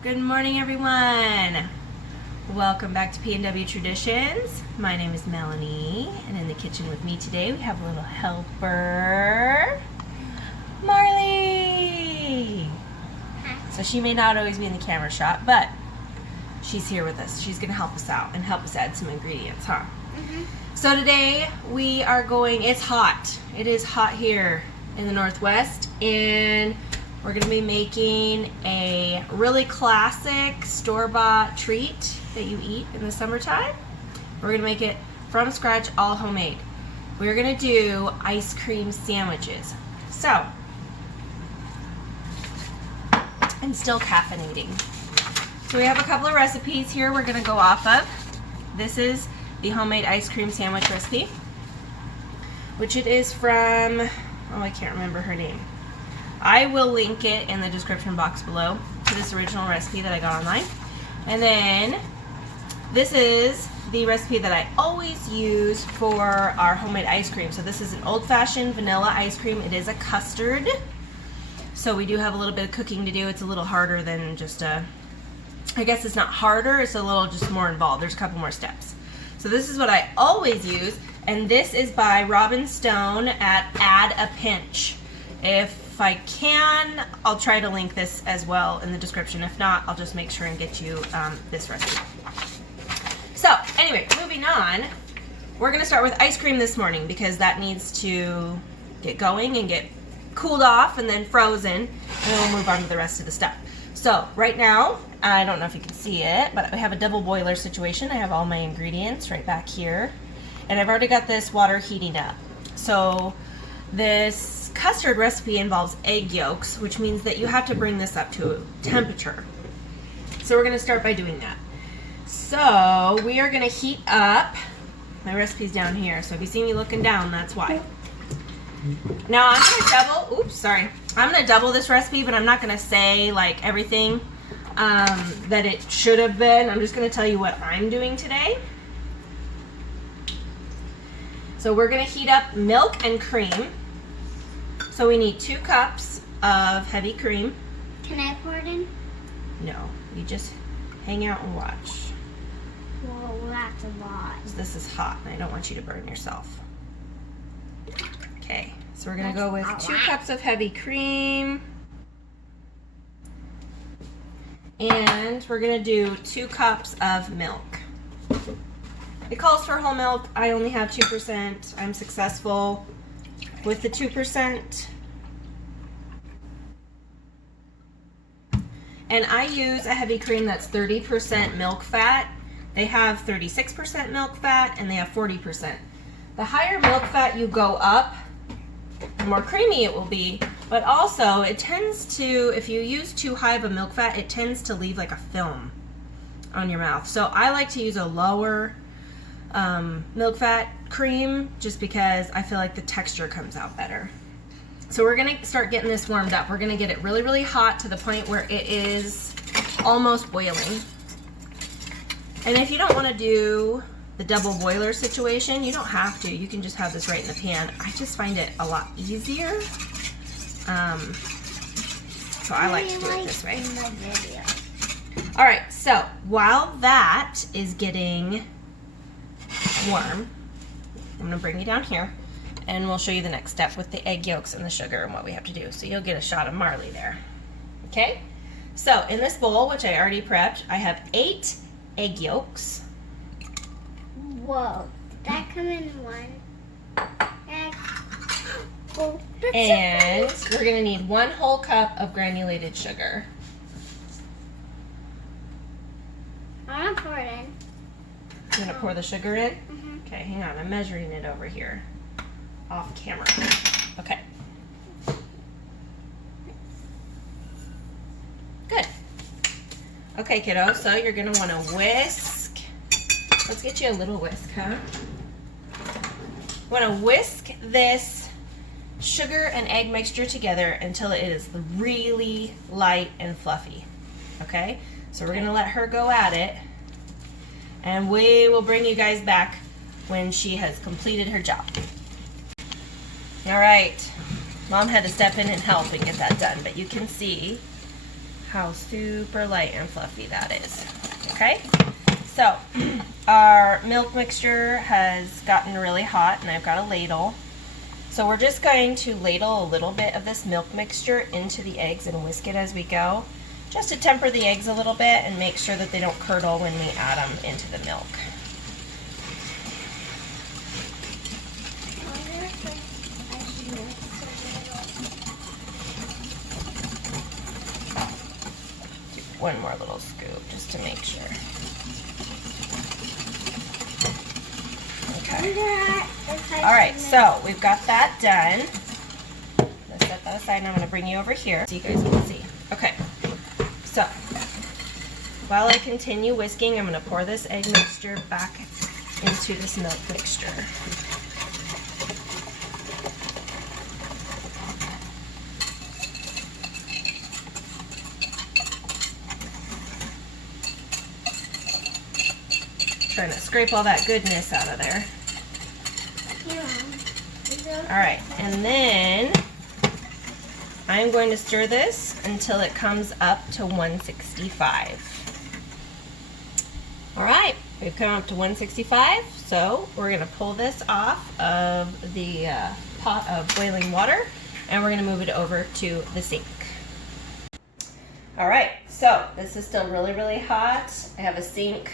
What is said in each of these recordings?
Good morning, everyone. Welcome back to P&W Traditions. My name is Melanie, and in the kitchen with me today we have a little helper, Marley. So she may not always be in the camera shot, but she's here with us. She's going to help us out and help us add some ingredients, huh? So today we are going, it's hot. It is hot here in the Northwest, and we're going to be making a really classic store-bought treat that you eat in the summertime. We're going to make it from scratch, all homemade. We're going to do ice cream sandwiches. So, I'm still caffeinating. So we have a couple of recipes here we're going to go off of. This is the homemade ice cream sandwich recipe, which it is from, oh, I can't remember her name. I will link it in the description box below to this original recipe that I got online. And then this is the recipe that I always use for our homemade ice cream. So this is an old-fashioned vanilla ice cream. It is a custard. So we do have a little bit of cooking to do. It's a little harder than just a, I guess it's not harder, it's a little just more involved. There's a couple more steps. So this is what I always use, and this is by Robin Stone at Add a Pinch. If I can, I'll try to link this as well in the description. If not, I'll just make sure and get you this recipe. So anyway, moving on, we're gonna start with ice cream this morning because that needs to get going and get cooled off and then frozen, and then we'll move on to the rest of the stuff. So right now, I don't know if you can see it, but we have a double boiler situation. I have all my ingredients right back here, and I've already got this water heating up. So this custard recipe involves egg yolks, which means that you have to bring this up to temperature. So we're gonna start by doing that. So we are gonna heat up, my recipe's down here, so if you see me looking down, that's why. Now I'm gonna double this recipe, but I'm not gonna say like everything that it should have been. I'm just gonna tell you what I'm doing today. So we're gonna heat up milk and cream. So we need 2 cups of heavy cream. Can I pour it in? No, you just hang out and watch. Well, that's a lot. This is hot and I don't want you to burn yourself. Okay, so we're gonna go with 2 cups of heavy cream. And we're gonna do 2 cups of milk. It calls for whole milk. I only have 2%. I'm successful with the 2%. And I use a heavy cream that's 30% milk fat. They have 36% milk fat and they have 40%. The higher milk fat you go up, the more creamy it will be, but also it tends to, if you use too high of a milk fat, it tends to leave like a film on your mouth. So I like to use a lower milk fat cream just because I feel like the texture comes out better. So we're gonna start getting this warmed up. We're gonna get it really, really hot to the point where it is almost boiling. And if you don't wanna do the double boiler situation, you don't have to. You can just have this right in the pan. I just find it a lot easier. So I like to do it this way. All right, so while that is getting warm, I'm gonna bring you down here and we'll show you the next step with the egg yolks and the sugar and what we have to do. So you'll get a shot of Marley there. Okay? So in this bowl, which I already prepped, I have 8 egg yolks. Whoa, did that come in one egg? Oh, And we're gonna need 1 whole cup of granulated sugar. I'm gonna pour it in. You're gonna pour the sugar in? Mm-hmm. Okay, hang on, I'm measuring it over here, off camera. Okay. Good. Okay, kiddo, so you're gonna wanna whisk. Let's get you a little whisk, huh? You wanna whisk this sugar and egg mixture together until it is really light and fluffy, okay? So we're gonna let her go at it, and we will bring you guys back when she has completed her job. All right, Mom had to step in and help and get that done, but you can see how super light and fluffy that is. Okay, so our milk mixture has gotten really hot and I've got a ladle. So we're just going to ladle a little bit of this milk mixture into the eggs and whisk it as we go, just to temper the eggs a little bit and make sure that they don't curdle when we add them into the milk. One more little scoop just to make sure. Okay. All right, so we've got that done. Let's set that aside and I'm going to bring you over here so you guys can see. Okay, so while I continue whisking, I'm going to pour this egg mixture back into this milk mixture. Trying to scrape all that goodness out of there. All right, and then I'm going to stir this until it comes up to 165. All right, we've come up to 165, so we're going to pull this off of the pot of boiling water, and we're going to move it over to the sink. All right, so this is still really, really hot. I have a sink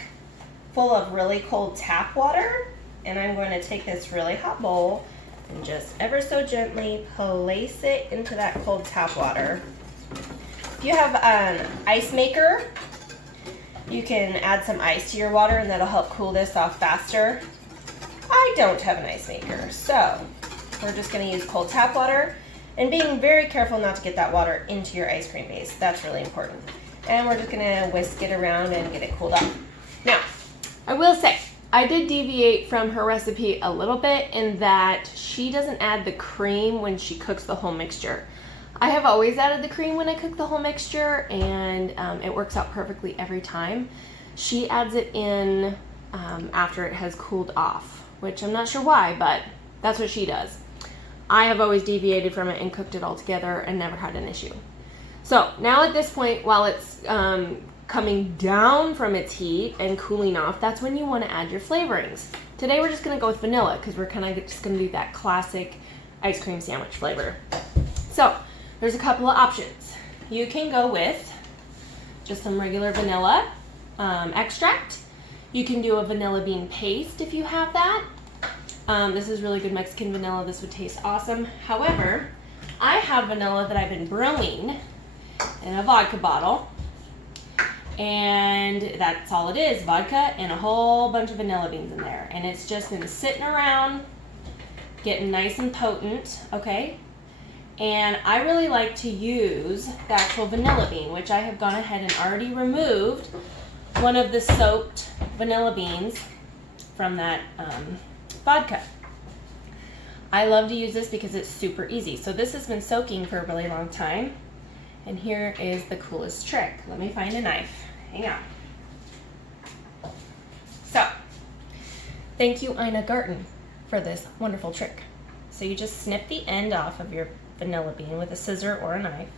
full of really cold tap water, and I'm going to take this really hot bowl and just ever so gently place it into that cold tap water. If you have an ice maker, you can add some ice to your water and that'll help cool this off faster. I don't have an ice maker, so we're just going to use cold tap water and being very careful not to get that water into your ice cream base. That's really important. And we're just going to whisk it around and get it cooled off. Now, I will say, I did deviate from her recipe a little bit in that she doesn't add the cream when she cooks the whole mixture. I have always added the cream when I cook the whole mixture, and it works out perfectly every time. She adds it in after it has cooled off, which I'm not sure why, but that's what she does. I have always deviated from it and cooked it all together and never had an issue. So now at this point, while it's coming down from its heat and cooling off, that's when you want to add your flavorings. Today we're just going to go with vanilla because we're kind of just going to do that classic ice cream sandwich flavor. So there's a couple of options. You can go with just some regular vanilla extract. You can do a vanilla bean paste if you have that. This is really good Mexican vanilla. This would taste awesome. However, I have vanilla that I've been brewing in a vodka bottle. And that's all it is, vodka and a whole bunch of vanilla beans in there. And it's just been sitting around, getting nice and potent, okay? And I really like to use the actual vanilla bean, which I have gone ahead and already removed one of the soaked vanilla beans from that vodka. I love to use this because it's super easy. So this has been soaking for a really long time. And here is the coolest trick. Let me find a knife. Hang on. So, thank you, Ina Garten, for this wonderful trick. So you just snip the end off of your vanilla bean with a scissor or a knife.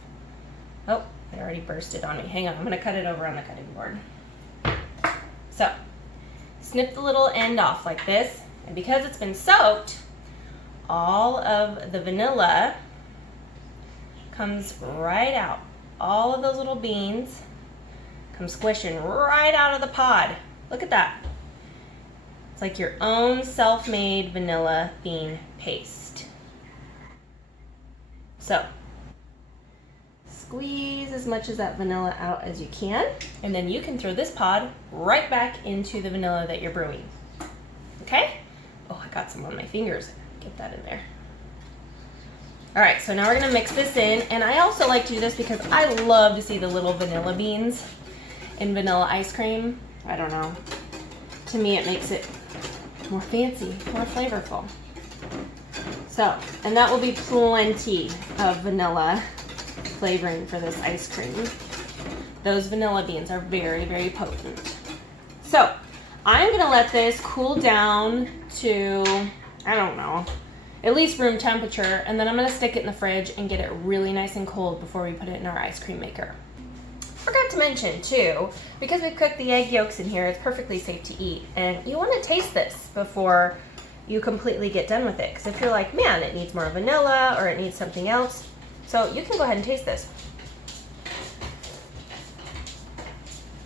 Oh, it already bursted on me. Hang on, I'm gonna cut it over on the cutting board. So, snip the little end off like this, and because it's been soaked, all of the vanilla comes right out. All of those little beans come squishing right out of the pod. Look at that. It's like your own self-made vanilla bean paste. So, squeeze as much of that vanilla out as you can, and then you can throw this pod right back into the vanilla that you're brewing. Okay? Oh, I got some on my fingers. Get that in there. All right, so now we're gonna mix this in, and I also like to do this because I love to see the little vanilla beans in vanilla ice cream. I don't know. To me, it makes it more fancy, more flavorful. So, and that will be plenty of vanilla flavoring for this ice cream. Those vanilla beans are very, very potent. So, I'm gonna let this cool down to, I don't know, at least room temperature, and then I'm gonna stick it in the fridge and get it really nice and cold before we put it in our ice cream maker. forgot to mention too, because we've cooked the egg yolks in here, it's perfectly safe to eat. And you want to taste this before you completely get done with it. Because if you're like, man, it needs more vanilla or it needs something else. So you can go ahead and taste this.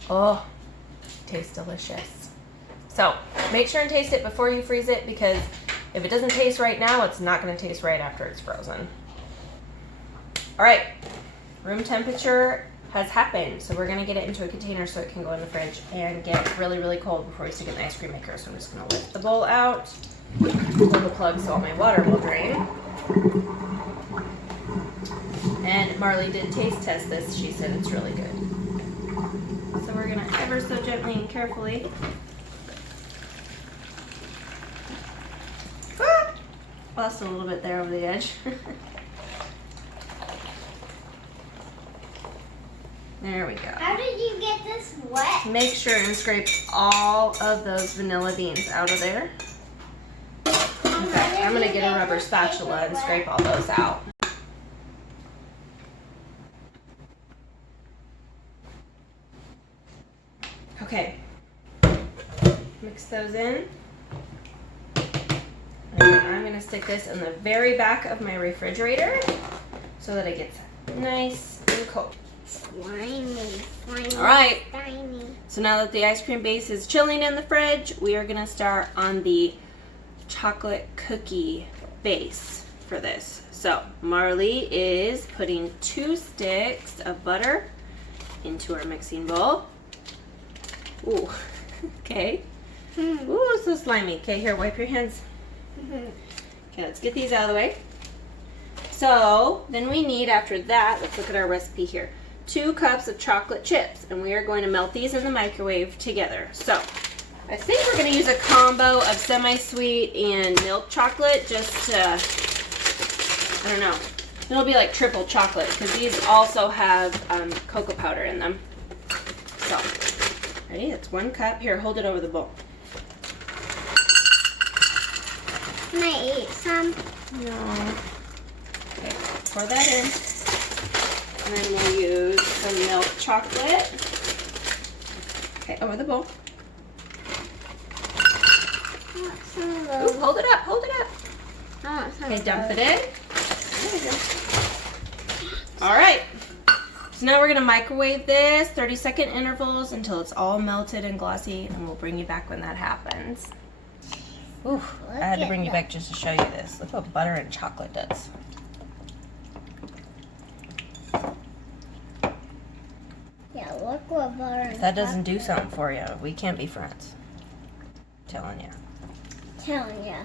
Oh, tastes delicious. So make sure and taste it before you freeze it, because if it doesn't taste right now, it's not going to taste right after it's frozen. All right, room temperature has happened. So we're going to get it into a container so it can go in the fridge and get really, really cold before we stick it in the ice cream maker. So I'm just going to lift the bowl out, pull the plug so all my water will drain. And Marley did taste test this. She said it's really good. So we're going to ever so gently and carefully bust a little bit there over the edge. There we go. How did you get this wet? Make sure and scrape all of those vanilla beans out of there. In fact, I'm going to get a rubber spatula and scrape all those out. Okay. Mix those in. And then I'm going to stick this in the very back of my refrigerator so that it gets nice and cold. Slimy. All right. Slimy. So now that the ice cream base is chilling in the fridge, we are going to start on the chocolate cookie base for this. So Marley is putting 2 sticks of butter into our mixing bowl. Ooh, okay. Ooh, so slimy. Okay, here, wipe your hands. Okay, let's get these out of the way. So then we need, after that, let's look at our recipe here. 2 cups of chocolate chips, and we are going to melt these in the microwave together. So I think we're going to use a combo of semi-sweet and milk chocolate just to, I don't know, it'll be like triple chocolate because these also have cocoa powder in them. So, ready? That's 1 cup. Here, hold it over the bowl. Can I eat some? No. Okay, pour that in. And then we'll use some milk chocolate. Okay, over the bowl. I want some of Ooh, those. hold it up, hold it up. I want some Okay, of dump those. it in. There we go. All right. So now we're gonna microwave this 30-second intervals until it's all melted and glossy, and we'll bring you back when that happens. Ooh, I had to bring you back just to show you this. Look what butter and chocolate does. Yeah, look what butter. If that doesn't do something for you, we can't be friends. I'm telling you. Telling ya.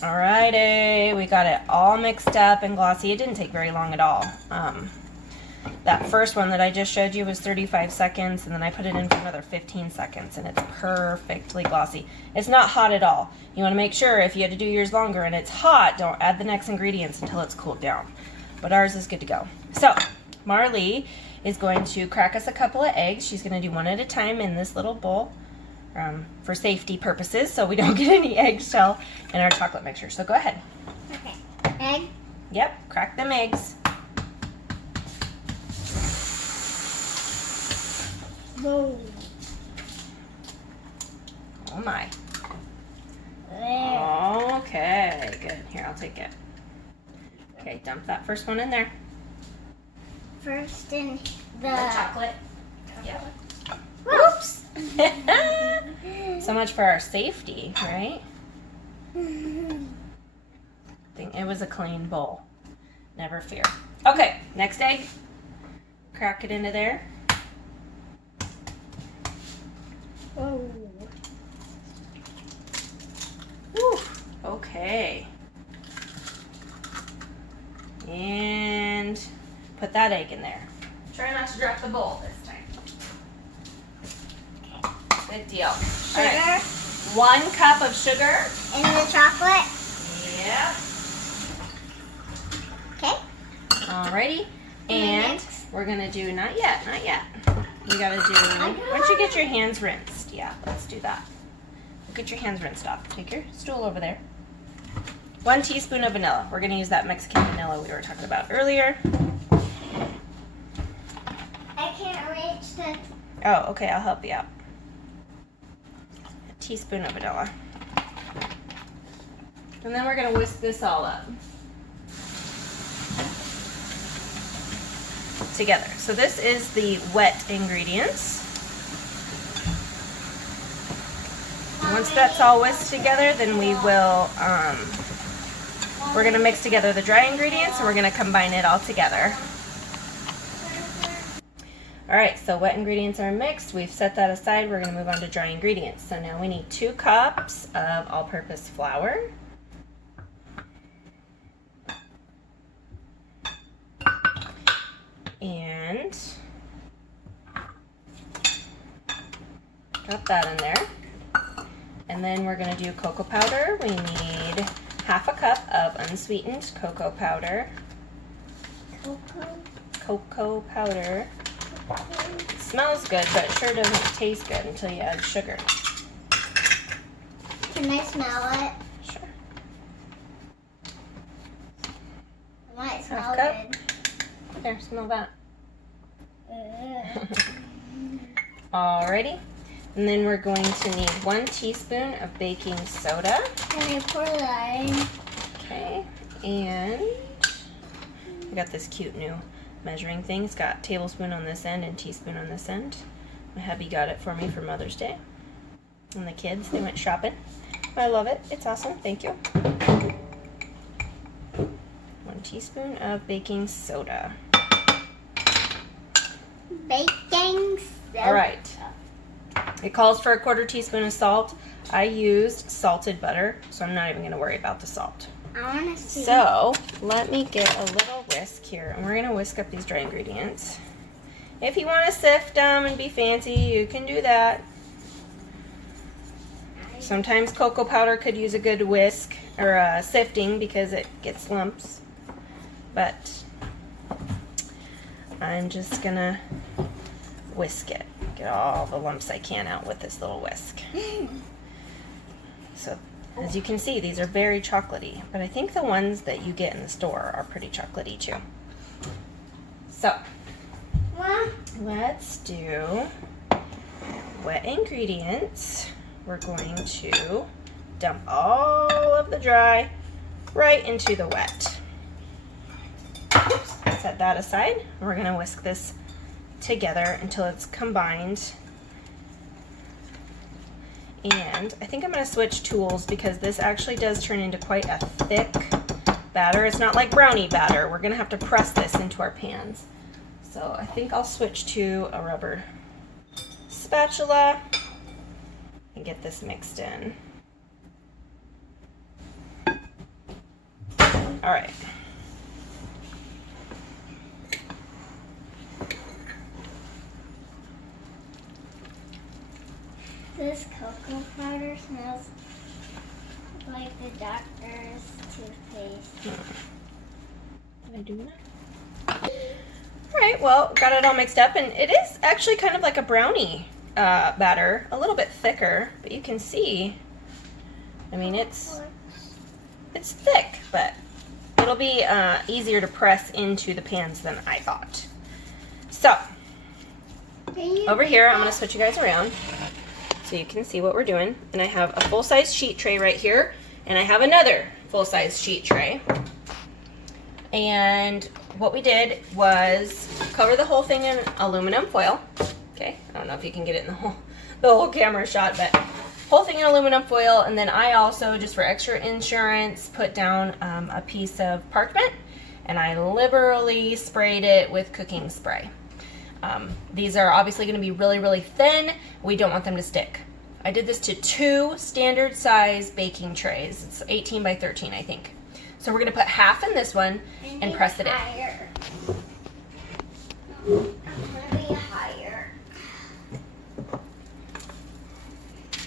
Alrighty, we got it all mixed up and glossy. It didn't take very long at all. That first one that I just showed you was 35 seconds, and then I put it in for another 15 seconds, and it's perfectly glossy. It's not hot at all. You want to make sure if you had to do yours longer and it's hot, don't add the next ingredients until it's cooled down. But ours is good to go. So, Marley is going to crack us a couple of eggs. She's going to do one at a time in this little bowl for safety purposes, so we don't get any eggshell in our chocolate mixture. So go ahead. Okay. Egg. Yep, crack them eggs. Boom. Oh my. There. Okay, good. Here, I'll take it. Okay, dump that first one in there. First in The the. chocolate. Yeah. Whoops. So much for our safety, right? It was a clean bowl. Never fear. Okay, next egg. Crack it into there. Whoa. Whew. Okay. And put that egg in there. Try not to drop the bowl this time. Good deal. Sugar All right. 1 cup of sugar. in the chocolate. Yeah. Okay. Alrighty. And Next. we're gonna do, not yet. We gotta do, why don't you get your hands rinsed? Yeah, let's do that. Get your hands rinsed off. Take your stool over there. 1 teaspoon of vanilla. We're gonna use that Mexican vanilla we were talking about earlier. Egg can't reach the. Oh, okay, I'll help you out. A teaspoon of vanilla. And then we're gonna whisk this all up together. So this is the wet ingredients. Once that's all whisked together, then we will, we're gonna mix together the dry ingredients and we're gonna combine it all together. All right, so wet ingredients are mixed. We've set that aside. We're gonna move on to dry ingredients. So now we need 2 cups of all-purpose flour. And drop that in there. And then we're going to do cocoa powder. We need half a cup of unsweetened cocoa powder. Cocoa powder. It smells good, but it sure doesn't taste good until you add sugar. Can I smell it? Sure. It might smell Half cup. good. There, smell that. Ugh. Alrighty. And then we're going to need 1 teaspoon of baking soda. Can I pour that in? Okay, and I got this cute new measuring thing. It's got tablespoon on this end and teaspoon on this end. My hubby got it for me for Mother's Day. And the kids, they went shopping. I love it. It's awesome. Thank you. 1 teaspoon of baking soda. Baking soda. All right. It calls for a 1/4 teaspoon of salt. I used salted butter, so I'm not even going to worry about the salt. I want to see. So let me get a little whisk here, and we're going to whisk up these dry ingredients. If you want to sift them and be fancy, you can do that. Sometimes cocoa powder could use a good whisk or sifting because it gets lumps, but I'm just going to whisk it. Get all the lumps I can out with this little whisk. So as you can see, these are very chocolatey, but I think the ones that you get in the store are pretty chocolatey too. So Mom, let's do wet ingredients. We're going to dump all of the dry right into the wet. Set that aside. We're going to whisk this together until it's combined. And I think I'm going to switch tools because this actually does turn into quite a thick batter. It's not like brownie batter. We're going to have to press this into our pans. So I think I'll switch to a rubber spatula and get this mixed in. All right. this cocoa powder smells like the doctor's toothpaste. Did I do that? All right, well, got it all mixed up, and it is actually kind of like a brownie batter, a little bit thicker, but you can see, I mean, it's thick, but it'll be easier to press into the pans than I thought. So, over here, I'm going to switch you guys around so you can see what we're doing. And I have a full-size sheet tray right here, and I have another full-size sheet tray. And what we did was cover the whole thing in aluminum foil. Okay, I don't know if you can get it in the whole camera shot, but whole thing in aluminum foil. And then I also, just for extra insurance, put down a piece of parchment, and I liberally sprayed it with cooking spray. These are obviously going to be really, really thin. We don't want them to stick. I did this to 2 standard size baking trays. It's 18 by 13, I think. So we're going to put half in this one and press it in. Higher. I'm going to be higher.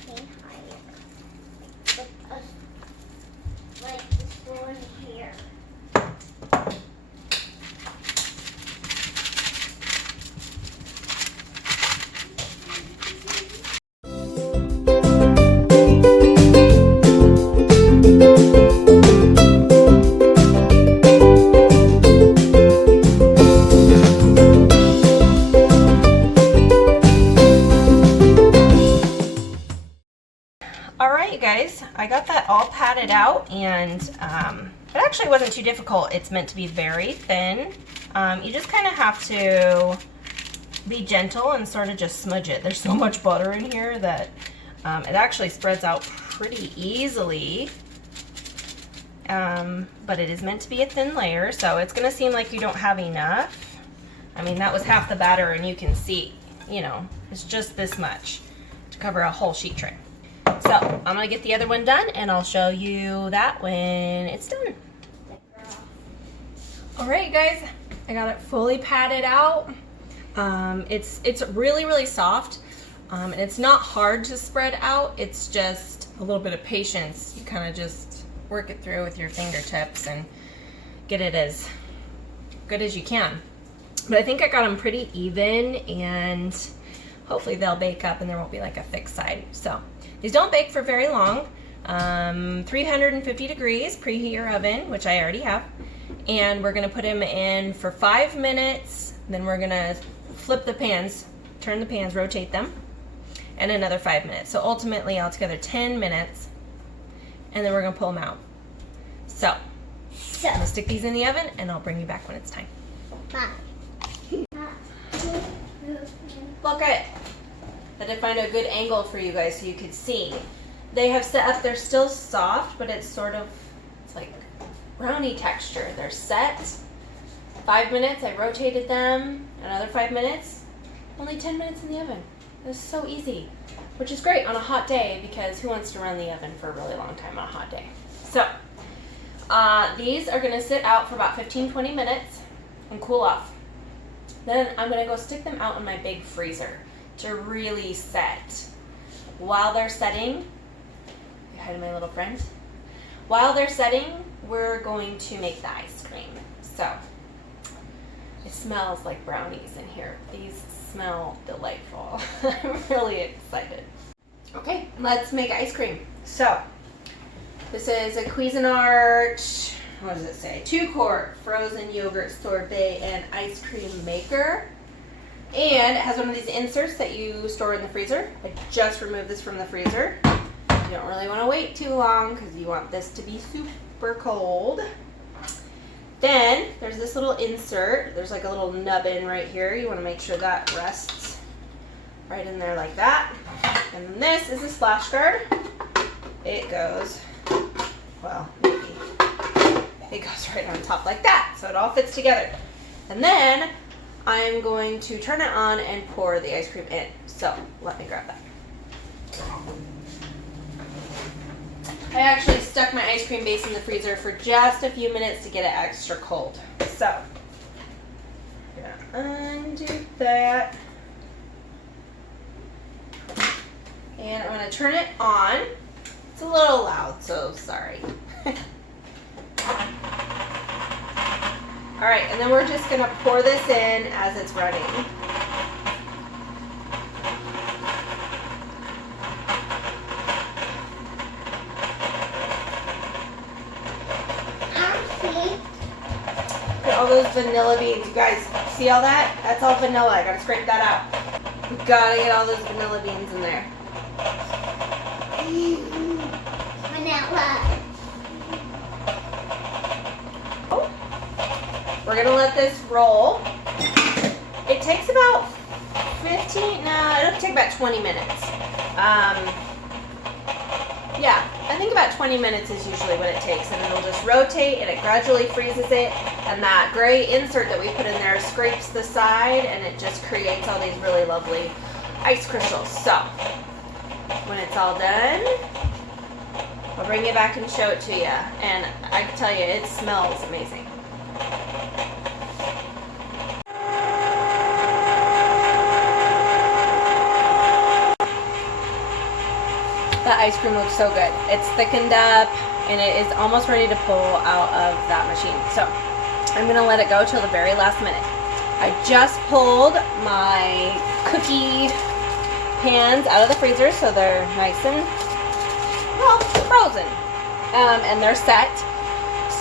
Be higher. Like this one here. you guys, I got that all patted out, and it actually wasn't too difficult. It's meant to be very thin. You just kind of have to be gentle and sort of just smudge it. There's so much butter in here that it actually spreads out pretty easily. But it is meant to be a thin layer, so it's gonna seem like you don't have enough. I mean, that was half the batter, and you can see, you know, it's just this much to cover a whole sheet tray. So I'm gonna get the other one done, and I'll show you that when it's done. All right, guys, I got it fully patted out. It's really, really soft, and it's not hard to spread out. It's just a little bit of patience. You kind of just work it through with your fingertips and get it as good as you can. But I think I got them pretty even, and hopefully they'll bake up and there won't be like a thick side. So these don't bake for very long. 350 degrees, preheat your oven, which I already have. And we're gonna put them in for 5 minutes. Then we're gonna flip the pans, turn the pans, rotate them, and another 5 minutes. So ultimately altogether 10 minutes, and then we're gonna pull them out. So I'm gonna stick these in the oven, and I'll bring you back when it's time. Bye. Look at, I did find a good angle for you guys so you could see. They have set up, they're still soft, but it's sort of, it's like brownie texture. They're set. 5 minutes, I rotated them, another 5 minutes, only 10 minutes in the oven. It's so easy, which is great on a hot day, because who wants to run the oven for a really long time on a hot day? So these are gonna sit out for about 15-20 minutes and cool off. Then I'm gonna go stick them out in my big freezer to really set. While they're setting, hi to my little friend. While they're setting, we're going to make the ice cream. So it smells like brownies in here. These smell delightful. I'm really excited. Okay, let's make ice cream. So this is a Cuisinart, what does it say? 2-quart frozen yogurt sorbet and ice cream maker. And it has one of these inserts that you store in the freezer. I just removed this from the freezer. You don't really want to wait too long because you want this to be super cold. Then there's this little insert. There's like a little nubbin right here. You want to make sure that rests right in there like that. And then this is a splash guard. It goes, well, maybe. It goes right on top like that, so it all fits together. And then I'm going to turn it on and pour the ice cream in. So let me grab that. I actually stuck my ice cream base in the freezer for just a few minutes to get it extra cold. So I'm gonna undo that. And I'm gonna turn it on. It's a little loud, so sorry. All right, and then we're just gonna pour this in as it's running. Look at all those vanilla beans. You guys see all that? That's all vanilla. I gotta scrape that out. We gotta get all those vanilla beans in there. Vanilla. We're gonna let this roll. It takes about 15, no, it'll take about 20 minutes. Yeah, I think about 20 minutes is usually what it takes, and it'll just rotate and it gradually freezes it, and that gray insert that we put in there scrapes the side, and it just creates all these really lovely ice crystals. So when it's all done, I'll bring it back and show it to you, and I can tell you it smells amazing. The ice cream looks so good. It's thickened up and it is almost ready to pull out of that machine. So I'm gonna let it go till the very last minute. I just pulled my cookie pans out of the freezer, so they're nice and, well, frozen. And they're set.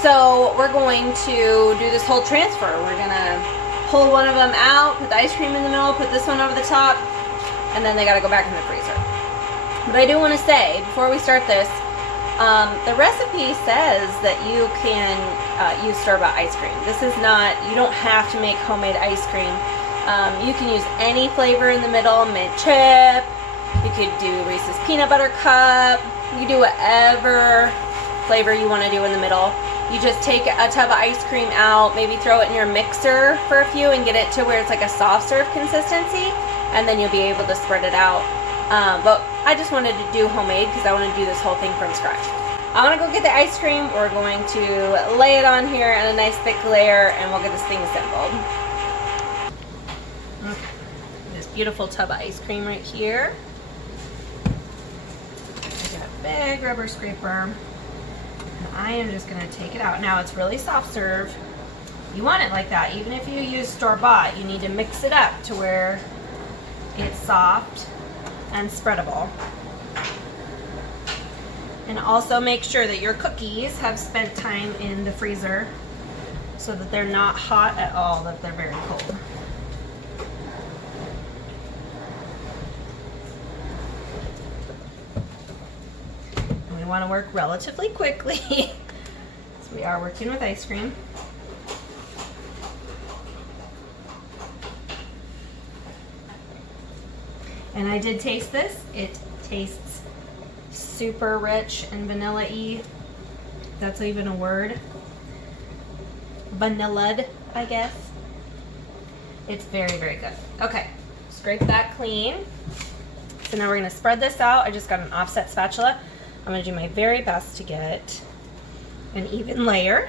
So we're going to do this whole transfer. We're gonna pull one of them out, put the ice cream in the middle, put this one over the top, and then they gotta go back in the freezer. But I do want to say, before we start this, the recipe says that you can use store-bought ice cream. This is not, you don't have to make homemade ice cream. You can use any flavor in the middle, mint chip, you could do Reese's peanut butter cup, you can do whatever flavor you want to do in the middle. You just take a tub of ice cream out, maybe throw it in your mixer for a few and get it to where it's like a soft serve consistency, and then you'll be able to spread it out. But I just wanted to do homemade because I want to do this whole thing from scratch. I'm going to go get the ice cream. We're going to lay it on here in a nice thick layer and we'll get this thing assembled. Okay. This beautiful tub of ice cream right here. I got a big rubber scraper. And I am just going to take it out. Now it's really soft serve. You want it like that. Even if you use store-bought, you need to mix it up to where it's soft and spreadable. And also make sure that your cookies have spent time in the freezer so that they're not hot at all, that they're very cold. And we want to work relatively quickly. So we are working with ice cream. And I did taste this. It tastes super rich and vanilla-y. That's even a word. Vanilla'd, I guess. It's very, very good. Okay, scrape that clean. So now we're gonna spread this out. I just got an offset spatula. I'm gonna do my very best to get an even layer.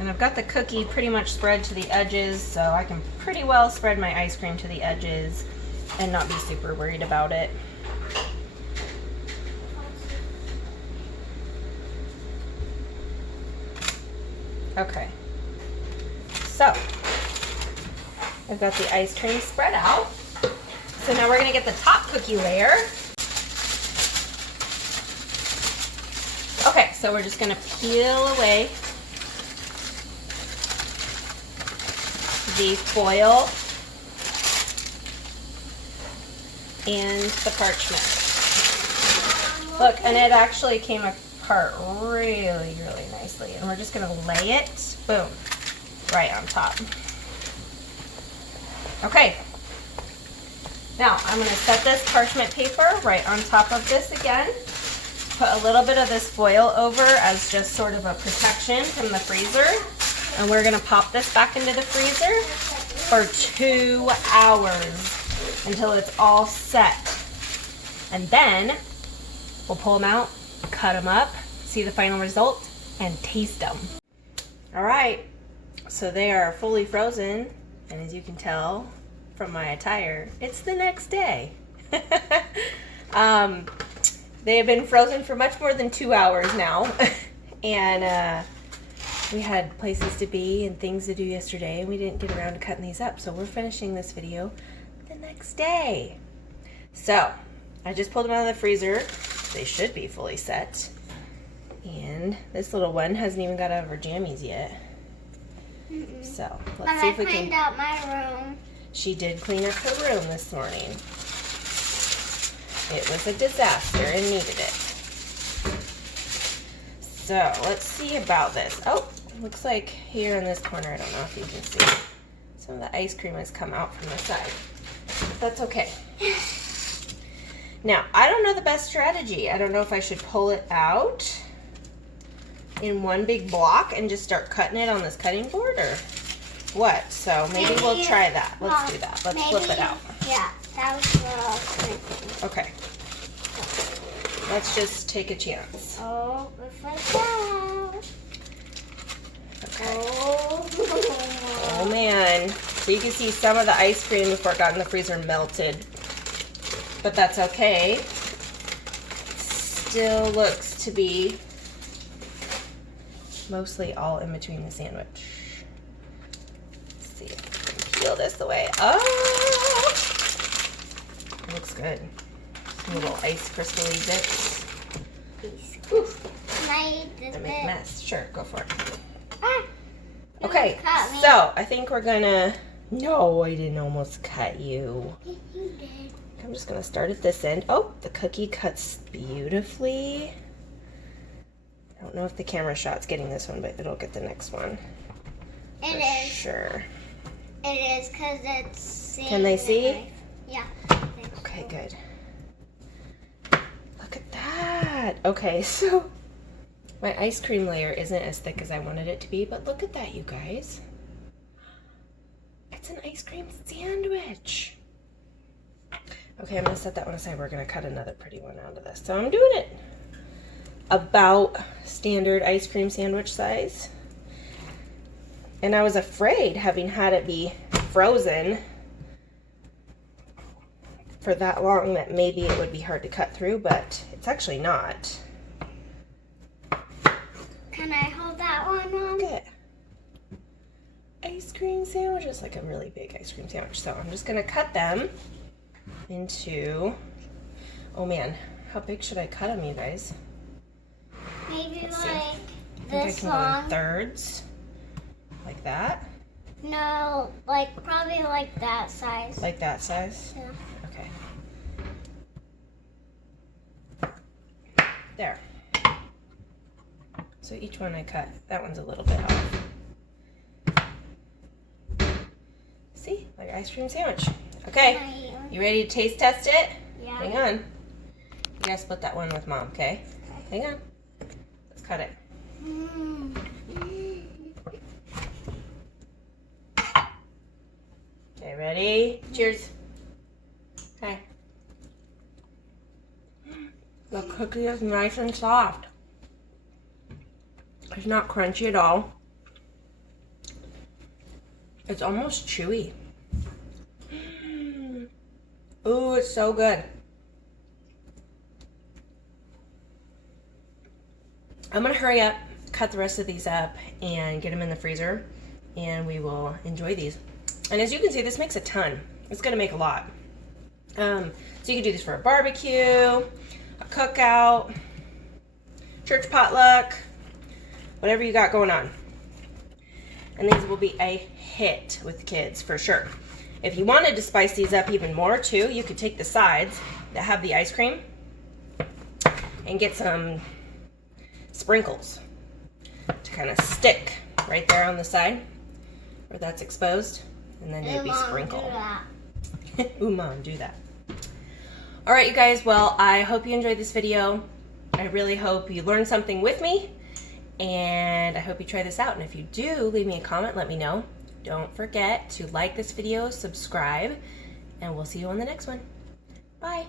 And I've got the cookie pretty much spread to the edges, so I can pretty well spread my ice cream to the edges and not be super worried about it. Okay, so I've got the ice cream spread out. So now we're gonna get the top cookie layer. Okay, so we're just gonna peel away the foil and the parchment. Look, and it actually came apart really, really nicely. And we're just gonna lay it, boom, right on top. Okay. Now, I'm gonna set this parchment paper right on top of this again. Put a little bit of this foil over as just sort of a protection from the freezer. And we're gonna pop this back into the freezer for 2 hours until it's all set. And then we'll pull them out, cut them up, see the final result, and taste them. All right, so they are fully frozen. And as you can tell from my attire, it's the next day. They have been frozen for much more than 2 hours now. And we had places to be and things to do yesterday, and we didn't get around to cutting these up. So we're finishing this video the next day. So I just pulled them out of the freezer. They should be fully set. And this little one hasn't even got out of her jammies yet. So let's see if we can. I cleaned out my room. She did clean up her room this morning. It was a disaster and needed it. So let's see about this. Oh, looks like here in this corner, I don't know if you can see, some of the ice cream has come out from the side. That's okay. Now, I don't know the best strategy. I don't know if I should pull it out in one big block and just start cutting it on this cutting board, or what? So maybe we'll try that. Let's do that. Let's flip it out. Yeah, that was what I was thinking. Okay. Let's just take a chance. Oh, it's like that. Okay. Oh. Oh man. So you can see some of the ice cream before it got in the freezer melted. But that's okay. Still looks to be mostly all in between the sandwich. Let's see if we can peel this the way. Oh! It looks good. Some little ice crystally bits. Can I eat this That make a bit? mess. Sure, go for it. Ah, Okay, cut me. so I think we're gonna No, I didn't almost cut you. Yes, you did. I'm just gonna start at this end. Oh, the cookie cuts beautifully. I don't know if the camera shot's getting this one, but it'll get the next one. It for is. Sure. It is because it's. Can they see? Yeah. Okay, good. Look at that. Okay, so my ice cream layer isn't as thick as I wanted it to be, but look at that, you guys. It's an ice cream sandwich. Okay, I'm gonna set that one aside. We're gonna cut another pretty one out of this. So I'm doing it about standard ice cream sandwich size. And I was afraid, having had it be frozen for that long, that maybe it would be hard to cut through, but it's actually not. Can I hold that one on? Look at ice cream sandwiches, like a really big ice cream sandwich. So I'm just gonna cut them into, oh man, how big should I cut them, you guys? Maybe Let's see. like I think this I can go in long. thirds, like that. No, like probably like that size. Like that size? Yeah. Okay. There. So each one I cut, that one's a little bit off. See, like ice cream sandwich. Okay, Can I eat one? you ready to taste test it? Yeah. Hang on. You gotta split that one with Mom, okay? Hang on. Let's cut it. Mm. Okay, ready? Cheers. Okay. The cookie is nice and soft. It's not crunchy at all. It's almost chewy. Ooh, it's so good. I'm gonna hurry up, cut the rest of these up, and get them in the freezer, and we will enjoy these. And as you can see, this makes a ton. It's gonna make a lot. So you can do this for a barbecue, a cookout, church potluck, whatever you got going on. And these will be a hit with kids for sure. If you wanted to spice these up even more too, you could take the sides that have the ice cream and get some sprinkles to kind of stick right there on the side where that's exposed, and then they'd be Mom, sprinkled. do that. Ooh, Mom, do that. All right, you guys, well, I hope you enjoyed this video. I really hope you learned something with me, and I hope you try this out. And if you do, leave me a comment, let me know. Don't forget to like this video, subscribe, and we'll see you on the next one. Bye.